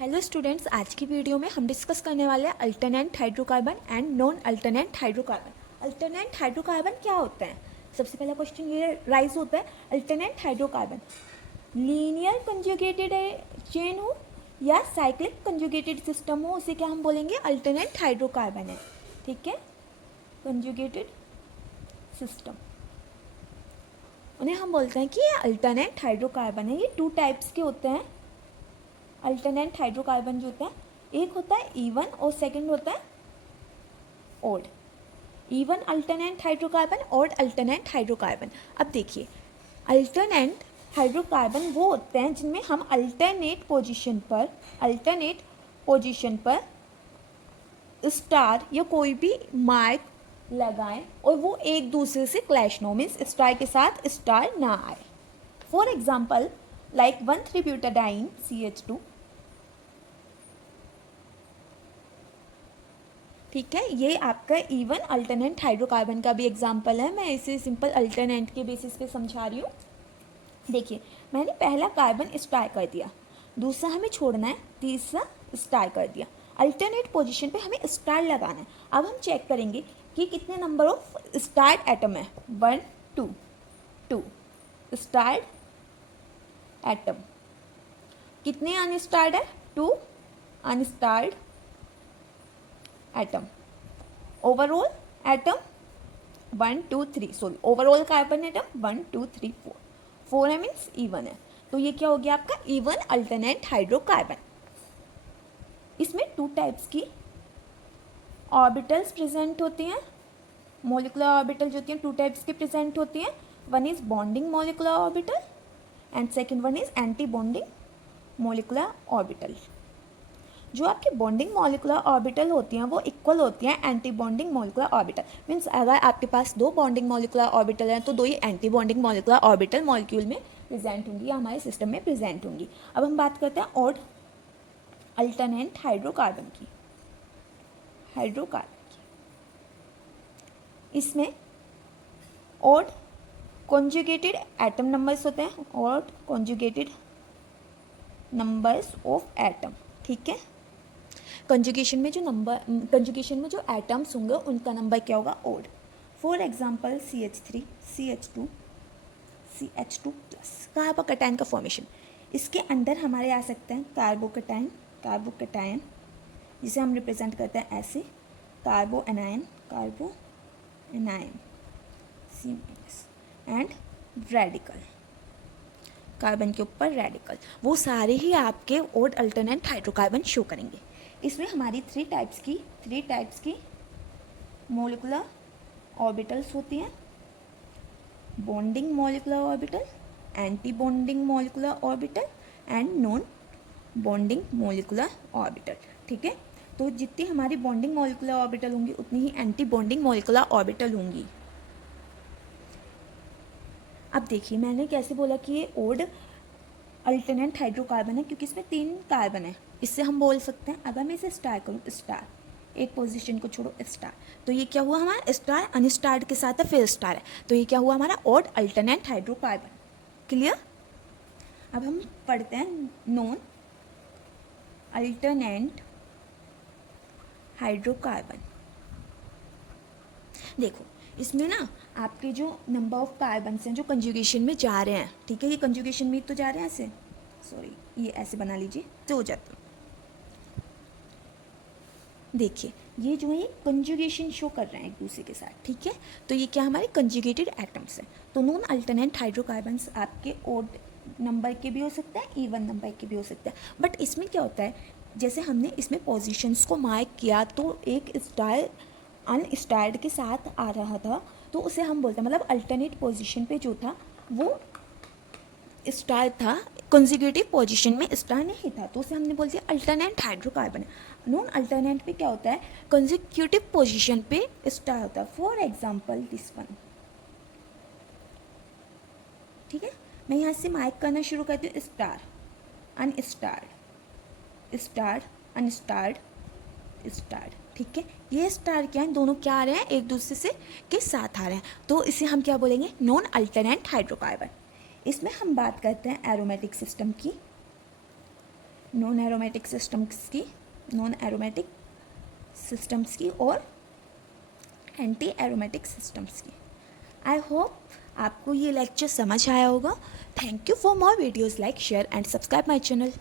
Hello students, आज की video में हम डिस्कस करने वाले हैं alternate hydrocarbon and non alternate hydrocarbon. Alternate hydrocarbon क्या होता है? सबसे पहला क्वेश्चन ये राइज होता है, alternate hydrocarbon linear conjugated chain हो या साइक्लिक कंजुगेटेड सिस्टम हो, उसे क्या हम बोलेंगे? अल्टरनेट हाइड्रोकार्बन है। ठीक है, कंजुगेटेड सिस्टम उन्हें हम बोलते हैं कि ये अल्टरनेट हाइड्रोकार्बन है। ये 2 टाइप्स के होते हैं अल्टरनेट हाइड्रोकार्बन जो होता है, एक होता है इवन और सेकंड होता है odd. Even alternate hydrocarbon, odd alternate hydrocarbon. अब देखिए, अल्टरनेट हाइड्रोकार्बन वो होते हैं जिनमें हम अल्टरनेट पोजीशन पर स्टार या कोई भी मार्क लगाएं और वो एक दूसरे से क्लैश नो, मीन्स स्टार के साथ स्टार ना आए। फॉर एग्जाम्पल लाइक 1,3-ब्यूटाडाइन CH2। ठीक है, ये आपका इवन अल्टरनेट हाइड्रोकार्बन का भी एग्जाम्पल है। मैं इसे सिंपल अल्टरनेट के बेसिस पे समझा रही हूँ। देखिए, मैंने पहला कार्बन स्टार कर दिया, दूसरा हमें छोड़ना है, तीसरा स्टार कर दिया। अल्टरनेट पोजीशन पे हमें स्टार लगाना है। अब हम चेक करेंगे कि कितने नंबर ऑफ स्टार्ड एटम है। 1 2 स्टार्ड एटम। कितने अनस्टार्ड है? 2 unstarred atom. Overall atom 1 2 3, sorry overall carbon atom 1 2 3 4, 4 है मीन्स इवन है। तो ये क्या हो गया आपका इवन अल्टरनेट हाइड्रोकार्बन। इसमें 2 टाइप्स की ऑर्बिटल्स प्रेजेंट होती हैं। मॉलिकुलर ऑर्बिटल जो होती हैं 2 टाइप्स की प्रेजेंट होती हैं। One is bonding molecular orbital and second one is anti bonding molecular orbital. जो आपकी बॉन्डिंग मॉलिकुलर ऑर्बिटल होती हैं वो इक्वल होती हैं anti bonding molecular orbital. Means अगर आपके पास 2 बॉन्डिंग मॉलिकुलर ऑर्बिटल हैं तो 2 ही anti bonding molecular orbital molecule में प्रेजेंट होंगी या हमारे सिस्टम में प्रेजेंट होंगी। अब हम बात करते हैं ऑड अल्टरनेट हाइड्रोकार्बन की। इसमें ऑड कॉन्जुगेटेड एटम नंबर्स होते हैं, odd conjugated numbers of atom. ठीक है, कंजुगेशन में जो एटम्स होंगे उनका नंबर क्या होगा? Odd. For example CH3 CH2 CH2 plus carbocation का फॉर्मेशन। इसके अंदर हमारे आ सकते हैं कार्बोकैटायन जिसे हम रिप्रेजेंट करते हैं ऐसे, carbanion C- and radical, carbon के ऊपर रेडिकल। वो सारे ही आपके ओड अल्टरनेट हाइड्रोकार्बन शो करेंगे। इसमें हमारी 3 टाइप्स की मॉलिकुलर ऑर्बिटल्स होती हैं। Bonding molecular orbital, anti bonding molecular orbital and non bonding molecular orbital. ठीक है, तो जितनी हमारी बॉन्डिंग मॉलिकुलर ऑर्बिटल होंगी उतनी ही एंटी बॉन्डिंग मॉलिकुलर ऑर्बिटल होंगी। अब देखिए, मैंने कैसे बोला कि ये ओड अल्टरनेट हाइड्रोकार्बन है क्योंकि इसमें 3 कार्बन है। इससे हम बोल सकते हैं, अगर मैं इसे स्टार करूँ, स्टार एक पोजीशन को छोड़ो स्टार, तो ये क्या हुआ हमारा स्टार अनस्टार्ड के साथ है, फिर स्टार है, तो ये क्या हुआ हमारा ऑड अल्टरनेट हाइड्रोकार्बन। क्लियर? अब हम पढ़ते हैं नॉन अल्टरनेट हाइड्रोकार्बन। देखो, इसमें ना आपके जो नंबर ऑफ कार्बन हैं जो कंजुगेशन में जा रहे हैं, ठीक है, ये कंजुगेशन में तो जा रहे हैं ऐसे, सॉरी ये ऐसे बना लीजिए तो हो जाता है। देखिए, ये जो है कंजुगेशन शो कर रहे हैं एक दूसरे के साथ। ठीक है, तो ये क्या हमारे कंजुगेटेड एटम्स हैं। तो नॉन अल्टरनेट हाइड्रोकार्बन्स आपके ओड नंबर के भी हो सकते हैं, इवन नंबर के भी हो सकते हैं। बट इसमें क्या होता है, जैसे हमने इसमें पोजीशंस को मार्क किया तो एक स्टार अनस्टार्ड के साथ आ रहा था, तो उसे हम बोलते हैं, मतलब अल्टरनेट पोजीशन पे जो था वो स्टार था, कंसेक्यूटिव पोजीशन में स्टार नहीं था, तो उसे हमने बोल दिया अल्टरनेट हाइड्रोकार्बन। नॉन अल्टरनेट पे क्या होता है, कंसेक्यूटिव पोजीशन पे स्टार होता है। For example this one. ठीक है, मैं यहाँ से मार्क करना शुरू करती हूँ, star unstarred, star unstarred, star. ठीक है, ये स्टार क्या है, दोनों क्या आ रहे हैं, एक दूसरे से के साथ आ रहे हैं, तो इसे हम क्या बोलेंगे, नॉन अल्टरनेट हाइड्रोकार्बन। इसमें हम बात करते हैं एरोमेटिक सिस्टम की। नॉन एरोमेटिक सिस्टम्स की और एंटी एरोमेटिक सिस्टम्स की। आई होप आपको ये लेक्चर समझ आया होगा। Thank you for more videos, like share and subscribe my channel.